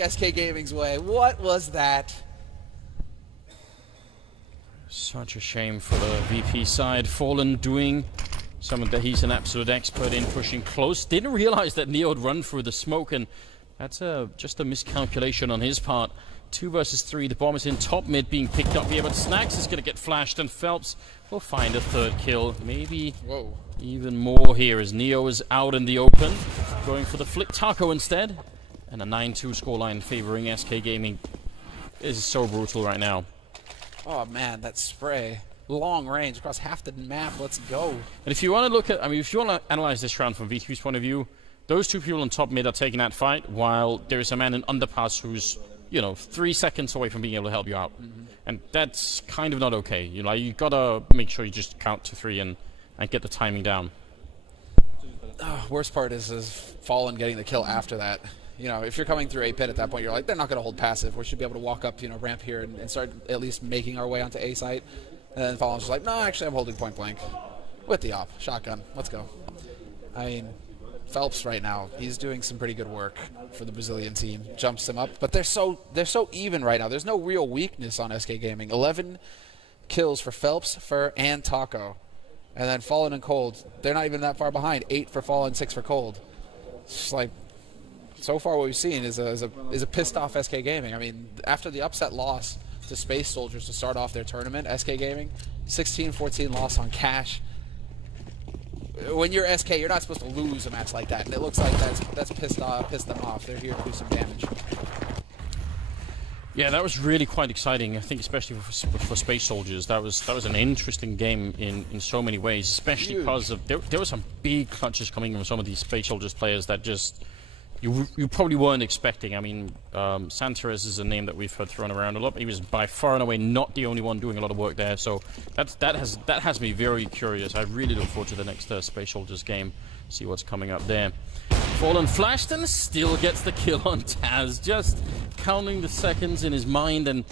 SK Gaming's way. What was that? Such a shame for the VP side. Fallen doing something that he's an absolute expert in, pushing close. Didn't realize that Neo would run through the smoke, and that's just a miscalculation on his part. 2 versus 3. The bomb is in top mid being picked up here, but Snacks is going to get flashed, and Phelps will find a 3rd kill. Maybe even more here as Neo is out in the open. Going for the flick taco instead. And a 9-2 scoreline favoring SK Gaming. This is so brutal right now. Oh man, that spray. Long range across half the map. Let's go. And if you want to look at, I mean, if you want to analyze this round from V3's point of view, those 2 people on top mid are taking that fight, while there is a man in underpass who's, you know, 3 seconds away from being able to help you out. And that's kind of not okay. You know, you gotta make sure you just count to 3 and get the timing down. Worst part is Fallen getting the kill after that. You know, if you're coming through A pit at that point, you're like, they're not going to hold passive. We should be able to walk up, you know, ramp here and start at least making our way onto A site. And then Fallen's just like, no, actually, I'm holding point blank with the op shotgun. Let's go. I mean, Phelps right now, he's doing some pretty good work for the Brazilian team. Jumps him up, but they're so even right now. There's no real weakness on SK Gaming. 11 kills for Phelps, Fur, and Taco, and then Fallen and Cold. They're not even that far behind. 8 for Fallen, 6 for Cold. It's just like, so far what we've seen is a pissed off SK Gaming. I mean, after the upset loss to Space Soldiers to start off their tournament, SK Gaming 16-14 loss on cash. When you're SK, you're not supposed to lose a match like that, and it looks like that's pissed them off. They're here to do some damage. Yeah, that was really quite exciting. I think, especially for Space Soldiers, that was an interesting game in so many ways. Especially because of there were some big clutches coming from some of these Space Soldiers players that just you probably weren't expecting. I mean, Santares is a name that we've heard thrown around a lot. He was by far and away not the only one doing a lot of work there. So that has me very curious. I really look forward to the next Space Soldiers game. See what's coming up there. Fallen flashed and still gets the kill on Taz. Just counting the seconds in his mind, and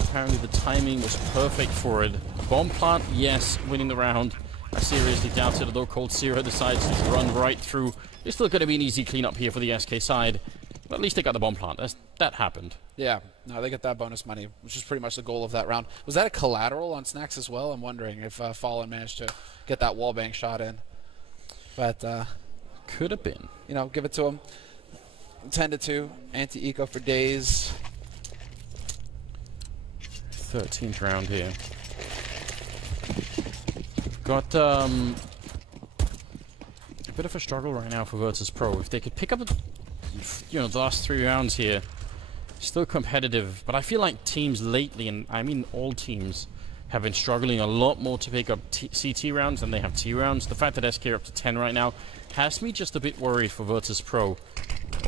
apparently the timing was perfect for it. Bomb plant, yes, winning the round. I seriously doubt it, although Cold Zero decides to run right through. It's still going to be an easy cleanup here for the SK side. But at least they got the bomb plant. That happened. Yeah, no, they get that bonus money, which is pretty much the goal of that round. Was that a collateral on Snacks as well? I'm wondering if Fallen managed to get that wallbang shot in. But could have been. You know, give it to him. 10-2, anti-eco for days. 13th round here. Got a bit of a struggle right now for Virtus.pro. If they could pick up, the last 3 rounds here, still competitive. But I feel like teams lately, and I mean all teams, have been struggling a lot more to pick up CT rounds than they have T rounds. The fact that SK are up to 10 right now has me just a bit worried for Virtus.pro.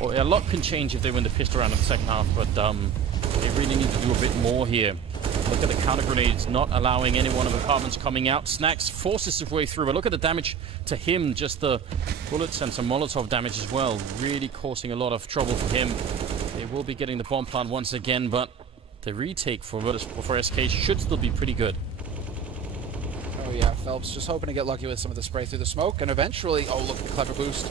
A lot can change if they win the pistol round in the second half, but they really need to do a bit more here. Look at the counter grenades not allowing any one of the apartments coming out. Snacks forces his way through, but look at the damage to him. Just the bullets and some Molotov damage as well, really causing a lot of trouble for him. They will be getting the bomb plant once again, but the retake for SK should still be pretty good. Oh yeah, Phelps just hoping to get lucky with some of the spray through the smoke, and eventually, oh look at the clever boost.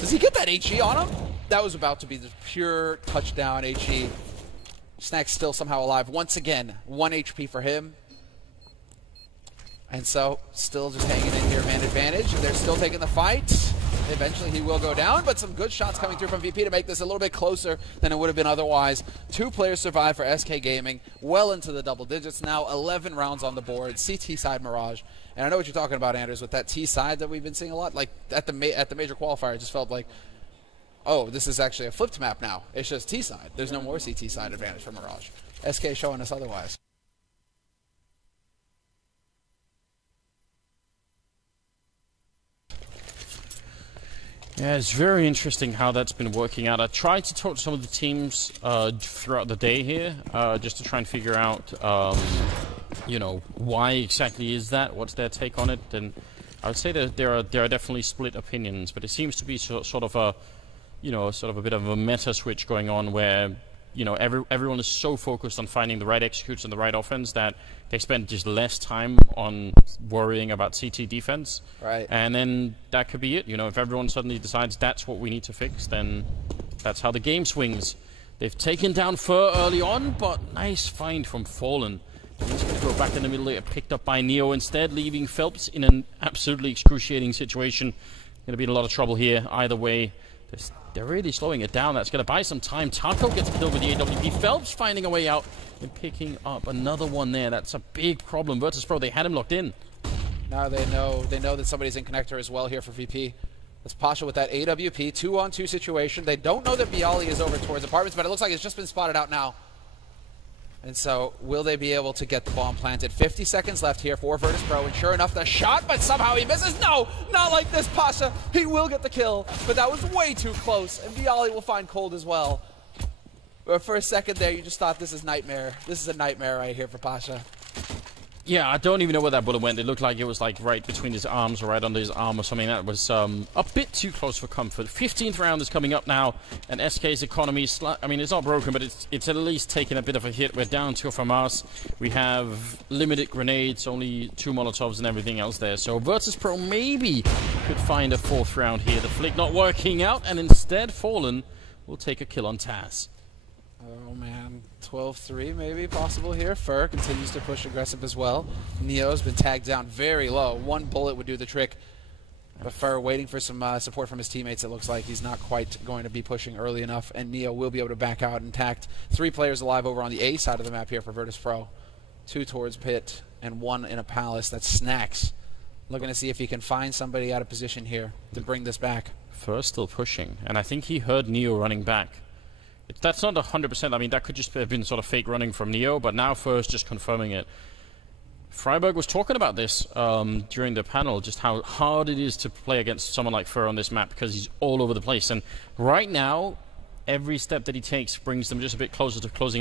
Does he get that HE on him? That was about to be the pure touchdown HE. Snack's still somehow alive. Once again, 1 HP for him. And so, still just hanging in here, man advantage. They're still taking the fight. Eventually he will go down, but some good shots coming through from VP to make this a little bit closer than it would have been otherwise. 2 players survive for SK Gaming, well into the double digits now. 11 rounds on the board, CT side Mirage. And I know what you're talking about, Anders, with that T side that we've been seeing a lot. Like, at the major qualifier, it just felt like, oh, this is actually a flipped map now. It's just T side. There's no more CT side advantage for Mirage. SK showing us otherwise. Yeah, it's very interesting how that's been working out. I tried to talk to some of the teams throughout the day here, just to try and figure out, why exactly is that? What's their take on it? And I would say that there are definitely split opinions, but it seems to be sort of a bit of a meta switch going on where, everyone is so focused on finding the right executes and the right offense that they spend just less time on worrying about CT defense. Right. And then that could be it. If everyone suddenly decides that's what we need to fix, then that's how the game swings. They've taken down Fur early on, but nice find from Fallen. He's going to go back in the middle there, picked up by Neo instead, leaving Phelps in an absolutely excruciating situation. Going to be in a lot of trouble here either way. They're really slowing it down. That's going to buy some time. Taco gets killed with the AWP. Phelps finding a way out and picking up another one there. That's a big problem. Virtus.pro, they had him locked in. Now they know that somebody's in connector as well here for VP. That's Pasha with that AWP, 2-on-2 situation. They don't know that Bialy is over towards apartments, but it looks like it's just been spotted out now. And so, will they be able to get the bomb planted? 50 seconds left here for Virtus.pro, and sure enough, the shot, but somehow he misses. No, not like this, Pasha. He will get the kill, but that was way too close, and Bialy will find Cold as well. But for a second there, you just thought this is nightmare. This is a nightmare right here for Pasha. Yeah, I don't even know where that bullet went. It looked like it was like right between his arms or right under his arm or something. That was a bit too close for comfort. 15th round is coming up now, and SK's economy, I mean, it's not broken, but it's at least taken a bit of a hit. We're down 2 from us. We have limited grenades, only 2 Molotovs and everything else there. So Virtus.pro maybe could find a 4th round here. The flick not working out, and instead Fallen will take a kill on Taz. Oh man, 12-3 maybe possible here. Fur continues to push aggressive as well. Neo's been tagged down very low. 1 bullet would do the trick. But Fur waiting for some support from his teammates. It looks like he's not quite going to be pushing early enough, and Neo will be able to back out intact. 3 players alive over on the A side of the map here for Virtus.pro. 2 towards Pit and 1 in a palace. That's Snacks. Looking to see if he can find somebody out of position here to bring this back. Fur still pushing, and I think he heard Neo running back. That's not 100%. I mean, that could just have been sort of fake running from Neo, but now Fur's just confirming it. Freiburg was talking about this during the panel, just how hard it is to play against someone like Fur on this map because he's all over the place. And right now, every step that he takes brings them just a bit closer to closing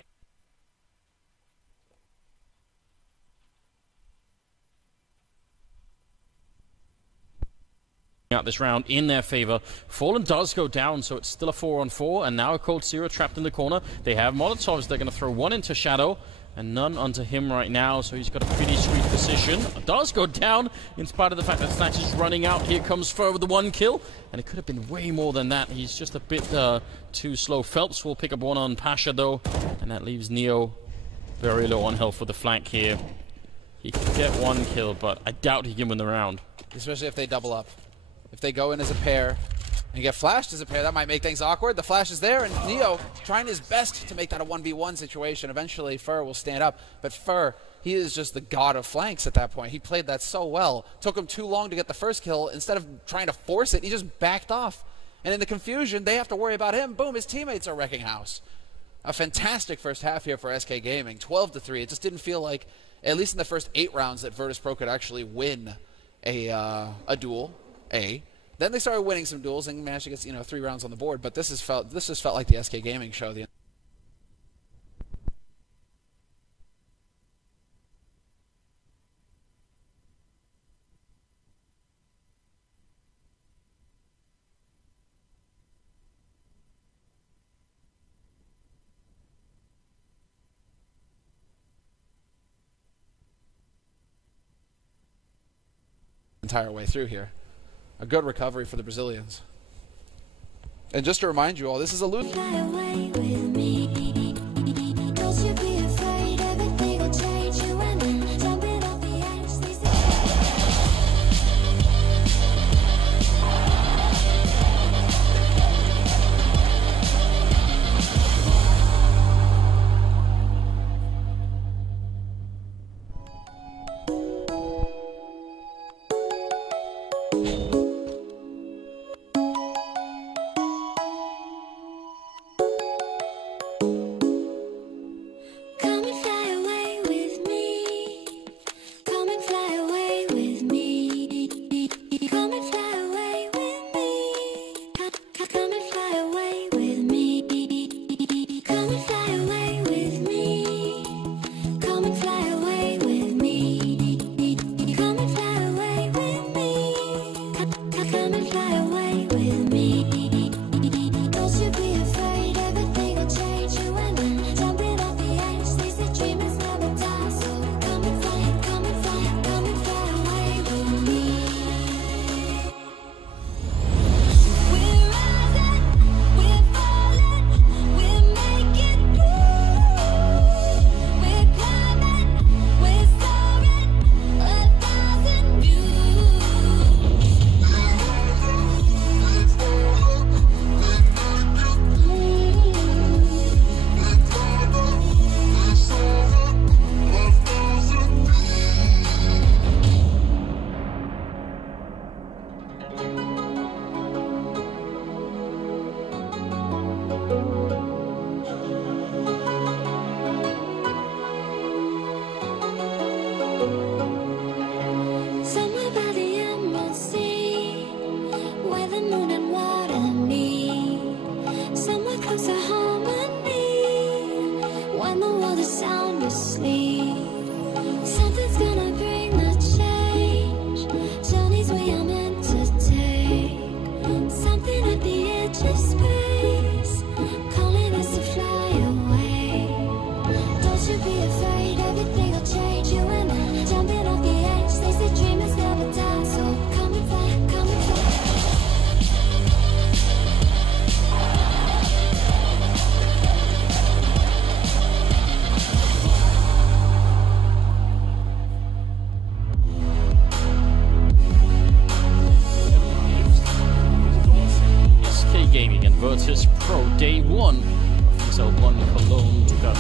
out this round in their favor. Fallen does go down, so it's still a 4-on-4, and now a Cold Zero trapped in the corner. They have Molotovs. They're going to throw 1 into Shadow and none onto him right now, so he's got a pretty sweet position. Does go down in spite of the fact that Snacks is running out. Here comes Fur with the 1 kill, and it could have been way more than that. He's just a bit too slow. Phelps will pick up 1 on Pasha though, and that leaves Neo very low on health with the flank here. He could get 1 kill, but I doubt he can win the round. Especially if they double up. If they go in as a pair and get flashed as a pair, that might make things awkward. The flash is there, and Neo trying his best to make that a 1v1 situation. Eventually, Fur will stand up. But Fur, he is just the god of flanks at that point. He played that so well. Took him too long to get the first kill. Instead of trying to force it, he just backed off. And in the confusion, they have to worry about him. Boom, his teammates are wrecking house. A fantastic first half here for SK Gaming. 12-3. It just didn't feel like, at least in the first 8 rounds, that Virtus.pro could actually win a duel. Then they started winning some duels and managed to get 3 rounds on the board. But this just felt like the SK Gaming show. The entire way through here. A good recovery for the Brazilians. And just to remind you all, this is a loot.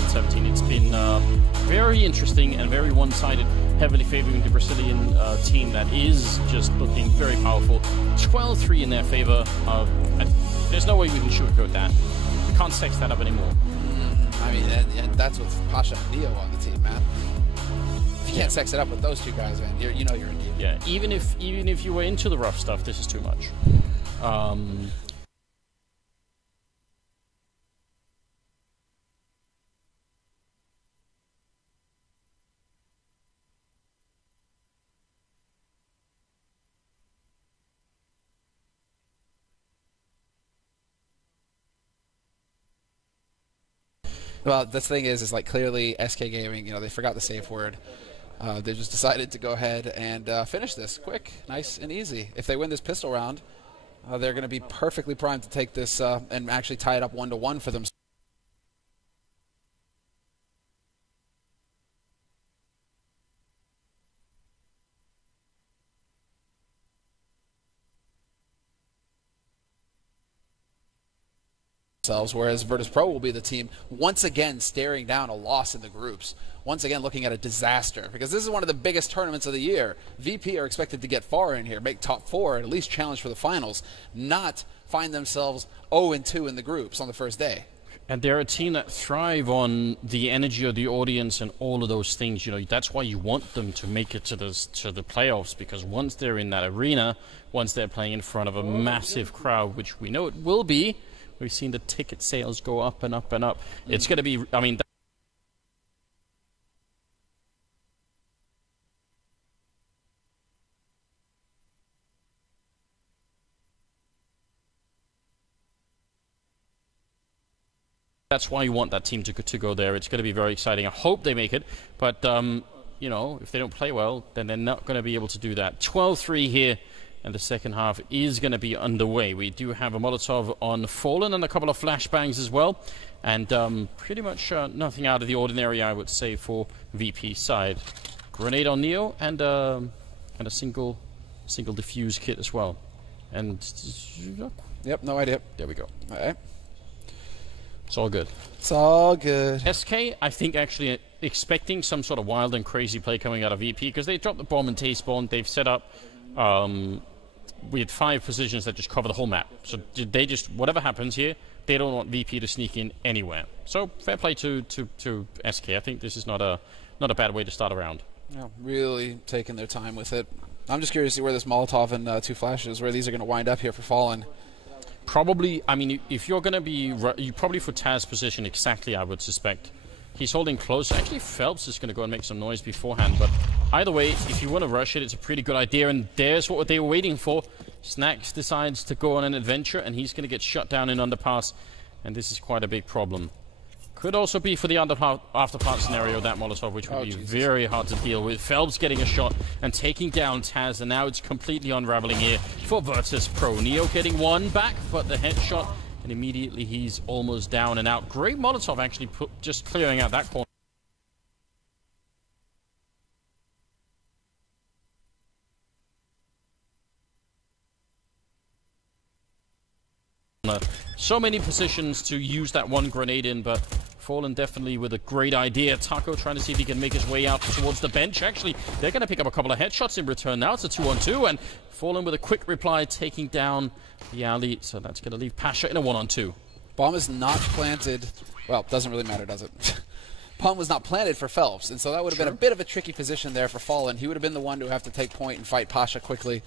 2017. It's been very interesting and very one-sided, heavily favoring the Brazilian team that is just looking very powerful. 12-3 in their favor. There's no way we can sugarcoat that. We can't sex that up anymore. I mean, and that's with Pasha and Neo on the team, man. If you can't sex it up with those two guys, man, you know you're in deep. Yeah, even if you were into the rough stuff, this is too much. Well, the thing is like clearly SK Gaming, you know, they forgot the safe word. They just decided to go ahead and finish this quick, nice and easy. If they win this pistol round, they're going to be perfectly primed to take this and actually tie it up 1-1 for themselves. Whereas Virtus.pro will be the team once again staring down a loss in the groups, once again looking at a disaster, because this is one of the biggest tournaments of the year. VP are expected to get far in here, make top 4, and at least challenge for the finals, not find themselves 0-2 in the groups on the first day. And they're a team that thrive on the energy of the audience and all of those things. You know, that's why you want them to make it to the playoffs, because once they're in that arena, once they're playing in front of a massive crowd, which we know it will be. We've seen the ticket sales go up and up and up. It's going to be, I mean... That's why you want that team to go there. It's going to be very exciting. I hope they make it, but, you know, if they don't play well, then they're not going to be able to do that. 12-3 here. And the second half is going to be underway. We do have a Molotov on Fallen and a couple of flashbangs as well. And pretty much nothing out of the ordinary, I would say, for VP side. Grenade on Neo and a single defuse kit as well. And... Yep, no idea. There we go. All right. It's all good. It's all good. SK, I think, actually expecting some sort of wild and crazy play coming out of VP, because they dropped the bomb and T-spawn. They've set up... we had 5 positions that just cover the whole map. So they just, whatever happens here, they don't want VP to sneak in anywhere. So fair play to SK. I think this is not a bad way to start a round. Yeah, really taking their time with it. I'm just curious to see where this Molotov and 2 flashes, where these are going to wind up here for Fallen. Probably, I mean, if you're going to be, you probably for Taz's position exactly, I would suspect. He's holding close. Actually, Phelps is going to go and make some noise beforehand, but either way, if you want to rush it, it's a pretty good idea, and there's what they were waiting for. Snacks decides to go on an adventure, and he's going to get shut down in underpass, and this is quite a big problem. Could also be for the afterpart scenario, that Molotov, which would be very hard to deal with. Phelps getting a shot and taking down Taz, and now it's completely unraveling here for Virtus.pro. Neo getting one back, but the headshot, and immediately he's almost down and out. Great Molotov actually just clearing out that corner. So many positions to use that one grenade in, but Fallen definitely with a great idea. Taco trying to see if he can make his way out towards the bench. Actually, they're going to pick up a couple of headshots in return now. It's a 2-on-2, and Fallen with a quick reply, taking down the alley. So that's going to leave Pasha in a 1-on-2. Bomb is not planted. Well, doesn't really matter, does it? Bomb was not planted for Phelps, and so that would have been a bit of a tricky position there for Fallen. He would have been the one to have to take point and fight Pasha quickly.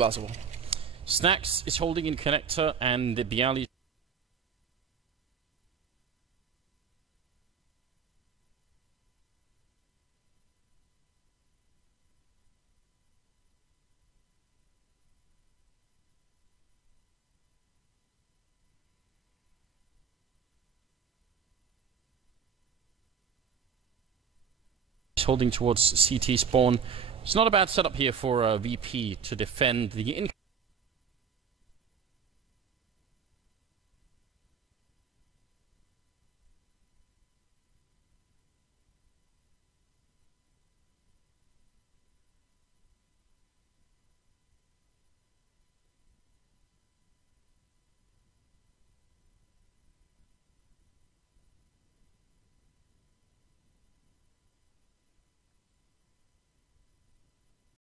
Possible. Snacks is holding in connector, and the Bialy holding towards CT spawn. It's not a bad setup here for VP to defend the